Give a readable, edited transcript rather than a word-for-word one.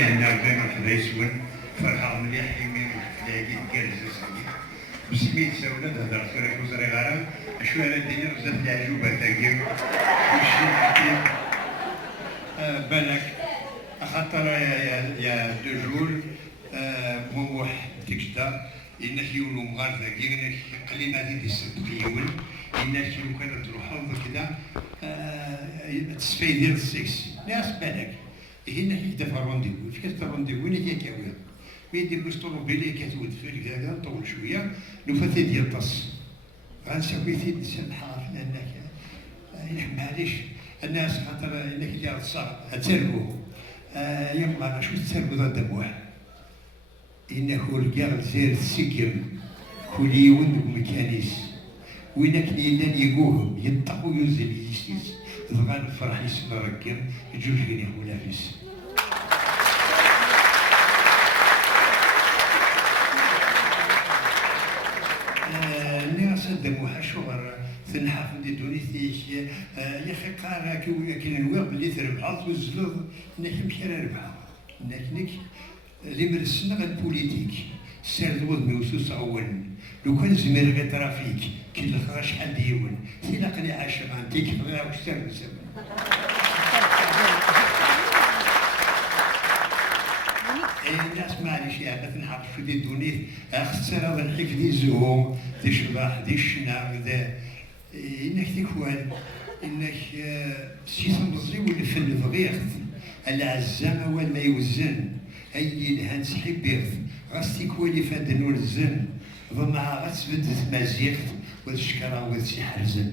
لأن بين حدا يسون فرحة مليح يمين وحداكي كارثة سميت وسميت ساولا تهضر فريق وزري غارة شو على الدنيا بزاف العجوبة تاكي وشي نحكي بالك خاطر يا دو جور موح تكشتا إنك يولو مغار ذاكي إنك قليل ما دي السبقيون إنك لو كانت تروحوا كذا تصفي ديال السكس ناس بالك هنا يدفع رونديفو في كاس رونديفو وين كيكاوي ويدير باش طوموبيل كتولد في هذا نطول شويه نفثي ديال الطص غنسوي ثيد سمحه لانك معليش الناس خاطر انك اللي الصعب تسرقوا يما شو تسرقوا ذا دموع انه الكار زير السكم كل ولد مكانيس وينك اللي يقوهم ينطقوا ينزل يسيس ضغان فرح يسمى ركب يجوش فيني ولافس الناس دموها شغل تنحف ندي دونيتيش يا اخي قارا كي نوير بلي تربحات والزلط انك مشي ربحها انك اللي مرسنا غير البوليتيك سير وذني وسوس اول لو كان زمير غير ترافيك كي الاخر شحال ديون تلاقني عاشق انتيك غير واش تربس الناس معليش يعني تنحط في دي دونيت خسر هذا الحيك دي الزهوم دي الشباح دي الشنع انك تكوان انك سي تنبزي ولا فن بغيرت العزامه ولا يوزن اي لهان سحيب بيرت غاستي كوالي فادن ورزن ضمع غتسبد مازيغت والشكرا وسي حرزن